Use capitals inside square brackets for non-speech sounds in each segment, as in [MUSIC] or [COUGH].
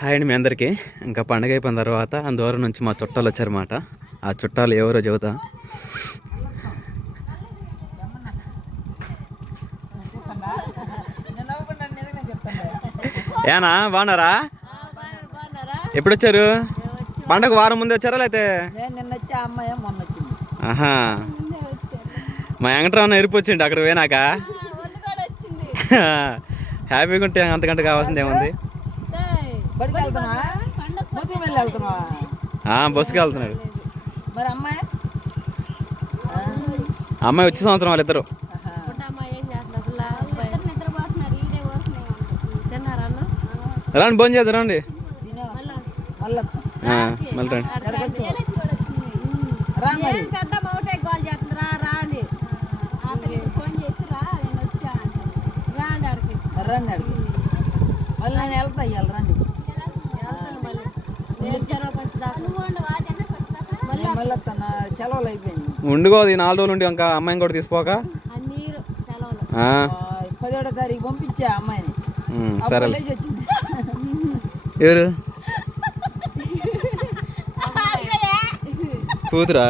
Hi అండి మీ అందరికీ. ఇంకా పండగ అయిపోయిన తర్వాత ఆ దూరం నుంచి మా చుట్టాలు వచ్చారన్నమాట. ఆ చుట్టాలు ఎవరో చెబుతా. ఏనా బాగున్నారా? ఎప్పుడు వచ్చారు పండగ వారం ముందే వచ్చారా లేకపోతే ఆహా. మా వెంకటరావు ఎరిపి వచ్చిండు అక్కడ పోయినాక. [LAUGHS] హ్యాపీగా ఉంటే అంతకంటే కావాల్సింది ఏముంది? బడికి వెళ్ళి వెళ్తున్నావా? బస్సుకి వెళ్తున్నాడు. మరి అమ్మాయి? అమ్మాయి వచ్చే సంవత్సరం వాళ్ళిద్దరు. రండి భోజనం చేద్దాం రండి. మళ్ళీ? రండి. వెళ్తా ఇవాళ రండి నేను చెరవ పంచుదాకా మళ్ళీ నేను మళ్ళీ వస్తాను నా సెలవులు అయిపోయింది ఉండుకోదు నాలుగు రోజులు ఉండి ఇంకా అమ్మాయిని కూడా తీసుకోక పదిహేడో తారీఖు పంపించా అమ్మాయిని. సరే ఎవరు? కూతురా?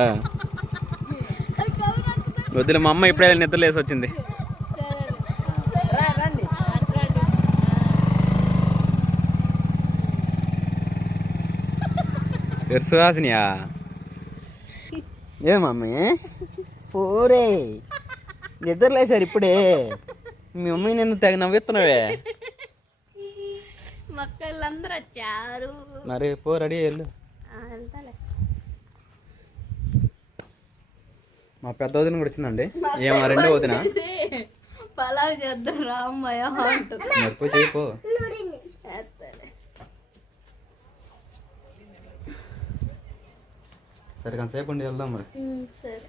వద్దులే మా అమ్మ ఇప్పుడే నిద్ర లేసి వచ్చింది రా రండి ఎవరు సుహాసినియా ఏ మమ్మీ? పోరే. నిద్ర లేచారు ఇప్పుడే. మీ మమ్మీ నేను తెగ వచ్చారు. మరి పో రెడీ వెళ్ళు. మా పెద్ద వదిన కూడా వచ్చిందండి. ఏమో రెండో వదిన? పలావ్ చేద్దాం రా అమ్మాయి అంటుంది. మరి పోయి చేయిపో సరే కొంతసేపు ఉండి వెళ్దాం మరి. సరే.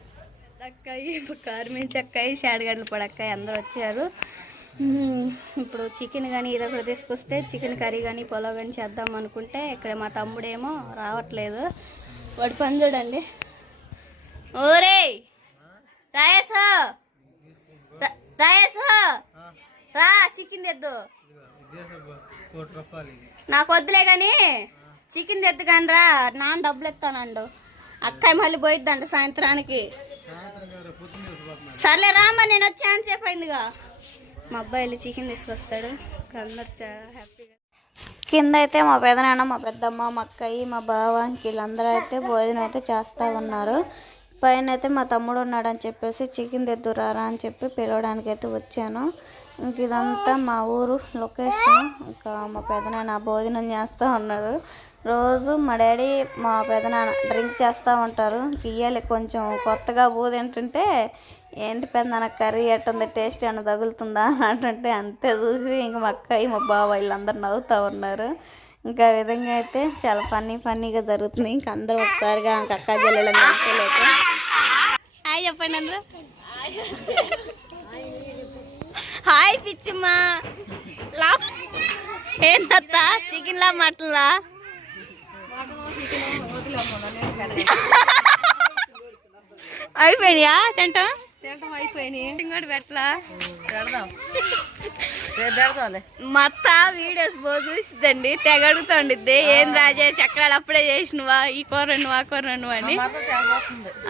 అక్కాయి కారు మీద చక్కాయి శాడగడ్డలు పడక్కాయి అందరూ వచ్చారు. ఇప్పుడు చికెన్ కానీ ఇది ఒకటి తీసుకొస్తే చికెన్ కర్రీ కానీ పొలావ్ కానీ చేద్దాం అనుకుంటే ఇక్కడ మా తమ్ముడేమో రావట్లేదు. వాడి పని చూడండి. ఓరే రాయేసు రా- రాయేసు రా చికెన్ తెద్దు. నాకు వద్దులే కానీ చికెన్ తెద్దు కానీ రా నాన్న డబ్బులు ఇస్తానండు. అక్కాయి మళ్ళీ పోయిద్దంట సాయంత్రానికి. సర్లే రామ్మా నేను వచ్చాను సేపు మా అబ్బాయి వెళ్ళి చికెన్ తీసుకొస్తాడు. అందరు హ్యాపీగా. కింద అయితే మా పెదనాన్న మా పెద్దమ్మ మా అక్కయ్య మా బావ వీళ్ళందరూ అయితే భోజనం అయితే చేస్తూ ఉన్నారు. పైన అయితే మా తమ్ముడు ఉన్నాడని చెప్పేసి చికెన్ తెద్దురారా అని చెప్పి పిలవడానికి అయితే వచ్చాను. ఇంక ఇదంతా మా ఊరు లొకేషన్ ఇంకా మా పెదనాన్న భోజనం చేస్తూ ఉన్నారు. రోజు మా డాడీ మా పెదనాన్న డ్రింక్ చేస్తూ ఉంటారు. తీయాలి కొంచెం కొత్తగా బూది ఏంటంటే ఏంటి పెద్దనాన్న కర్రీ ఎట్టుంది టేస్ట్ ఏమన్నా తగులుతుందా అంటుంటే అంతే చూసి ఇంక మా అక్కయ్య మా బావ వీళ్ళందరూ నవ్వుతూ ఉన్నారు. ఇంకా విధంగా అయితే చాలా ఫన్నీ ఫన్నీగా జరుగుతుంది. ఇంక అందరూ ఒకసారిగా ఇంక అక్క జల్లెలు మెచ్చుకోలేక హాయ్ చెప్పండి అందరూ. హాయ్ పిచ్చిమ్మా. లా ఏందత్త? చికెన్లా మటన్లా? అయిపోయినాయా? తింటాం తింటాం అయిపోయినాయి. ఇంకోటి పెట్టలా? పెడదాం. రేపు పెడదాంలే. మా అత్త వీడియోస్ బో చూసిద్దండి. తెగ అడుగుతుండిద్ది. ఏం రాజే చక్రాలు అప్పుడే చేసినవా? ఈ కూర ఆ కూర అని.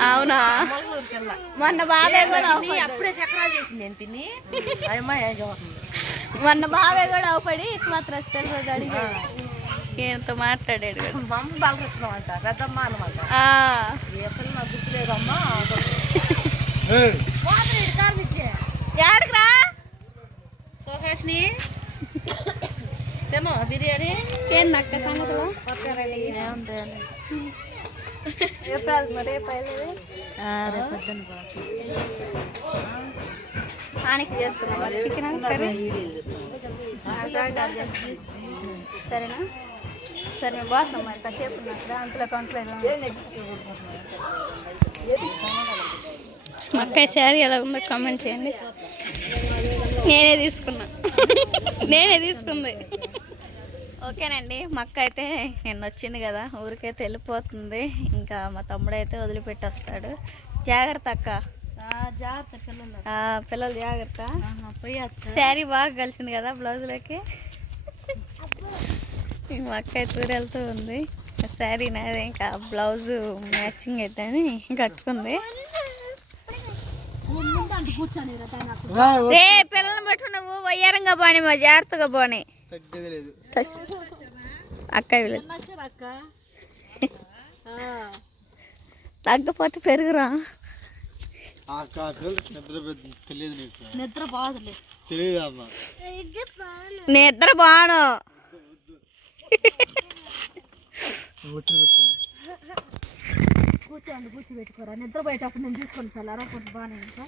అవునా? మొన్న బాబాయ్ కూడా. అప్పుడే చక్రాలు చేసింది నేను పిన్ని [LAUGHS] మొన్న బాబాయ్ కూడా అవపడి మాత్రం తెలుసు అడిగి ఈయనతో మాట్లాడాడు. మమ్మ బాలకృష్ణం అంట పెద్దమ్మ అనమాట ఆ, ఏ పిల్ల నాకు గుర్తులేదమ్మా. యాడికి రా. సోహాష్ని తినో బిర్యానీ. ఏంది అక్క సంగతిలో? ఆనికి చేసుకున్నాం చికెన్ కర్రీ? సరేనా? సరే మేము పోతున్నాం మరి కాసేపు దాంట్లో కంట్లేదు మక్కాయ శారీ ఎలా ఉందో కామెంట్ చేయండి. నేనే తీసుకున్నా. నేనే తీసుకుంది. ఓకేనండి మక్క అయితే నిన్న వచ్చింది కదా ఊరికైతే వెళ్ళిపోతుంది. ఇంకా మా తమ్ముడు అయితే వదిలిపెట్టి వస్తాడు. జాగ్రత్త అక్క. జాగ్రత్త పిల్లలు. ఆ, పిల్లలు జాగ్రత్త. పోయి శారీ బాగా కలిసింది కదా బ్లౌజ్లోకి. మా అక్క టూర్ వెళ్తూ ఉంది. శారీ నాదే ఇంకా బ్లౌజ్ మ్యాచింగ్ అయితే అని కట్టుకుంది. రే పిల్లల్ని నువ్వు. వయ్యారంగా పోనీ మా జాగ్రత్తగా పోనీ. అక్క తగ్గపోతే పెరుగురా. నిద్ర బాను. కూర్చోండి కూర్చోబెట్టుకోరా. నేను తీసుకొని కొంచెం బాగానే ఇంకా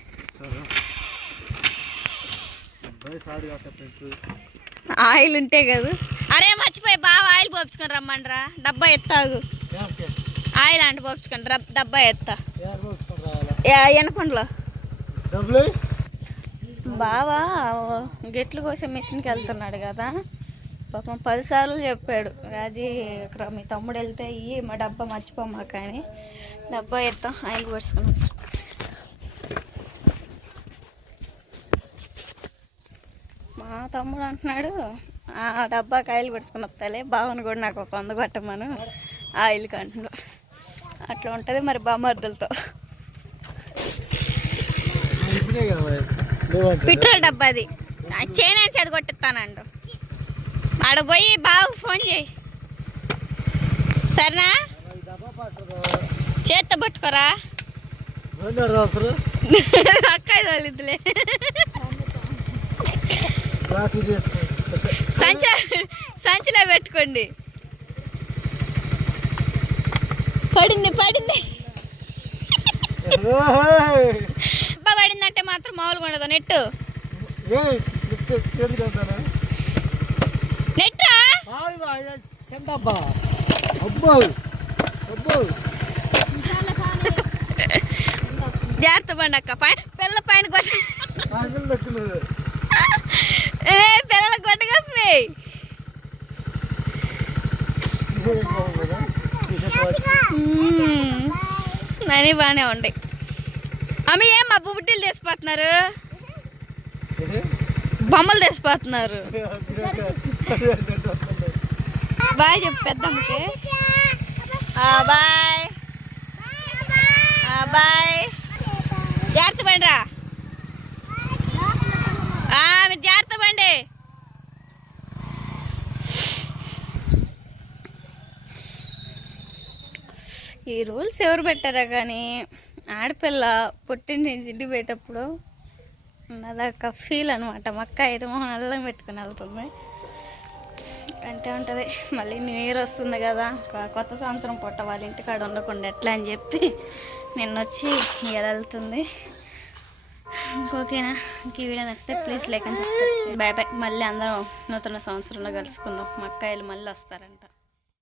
ఆయిల్ ఉంటే కదా. అరే మర్చిపోయి బాగా ఆయిల్ పోపించుకొని రమ్మండ్రా. డబ్బా ఎత్తాగు ఆయిల్ అంటే పోపించుకొని డబ్బా ఎత్తా. ఎనకొండలో. బావా గెట్లు కోసం మిషన్కి వెళ్తున్నాడు కదా. పాపం పదిసార్లు చెప్పాడు రాజీ ఇక్కడ మీ తమ్ముడు వెళ్తే ఇయ్యి మా డబ్బా మర్చిపోమాక అని డబ్బా ఎత్తాం ఆయిల్ పోసుకుని వస్తాం. మా తమ్ముడు అంటున్నాడు ఆ డబ్బాకి ఆయిల్ పెట్టుకుని వస్తాలే బావని కూడా నాకు ఒక వంద కొట్టమను ఆయిల్కి అంటున్నాడు. అట్లా ఉంటుంది మరి బామర్దులతో పెట్రోల్ డబ్బా అది. చేయడానికి అది కొట్టిస్తానండు. ఆడ పోయి బాగా ఫోన్ చేయి. సరేనా? చేత్తో పట్టుకోరా? అక్క తోలిద్దులే సంచి సంచిలో పెట్టుకోండి. పడింది పడింది. పడిందంటే మాత్రం మామూలుగా ఉండదు. నెట్టు. చందబ్బా అబ్బో అబ్బో జాగ్రత్త పండి అక్క. పైన పిల్లల పైన కొట్ట. పిల్లల తీసేసుకోవచ్చు అన్నీ బాగానే ఉంటాయి అమ్మ ఏం మా బుబ్బుట్టిలు తెసిపోతున్నారు? బొమ్మలు తెసిపోతున్నారు. బాయ్ చెప్పు పెద్దమ్మకి బాయ్. ఆ, బాయ్. జాగ్రత్త పండి రా. మీరు జాగ్రత్త పండి ఈ రూల్స్ ఎవరు పెట్టారా కానీ ఆడపిల్ల పుట్టిన నుంచి ఇంటికి పోయేటప్పుడు నాదొక ఫీల్ అనమాట మక్క అయితే మొహం అల్లం పెట్టుకుని వెళ్తుంది. అంటే ఉంటుంది. మళ్ళీ న్యూ ఇయర్ వస్తుంది కదా కొత్త సంవత్సరం పుట్ట వాళ్ళ ఇంటికాడ ఉండకుండా ఎట్లా అని చెప్పి నిన్న వచ్చి ఇవాళ వెళ్తుంది ఓకేనా? ఇంక ఈ వీడియో నచ్చితే ప్లీజ్ లైక్ అని సబ్స్క్రైబ్ బాయ్ బాయ్. మళ్ళీ అందరం నూతన సంవత్సరంలో కలుసుకుందాం. మక్కాయలు మళ్ళీ వస్తారంట.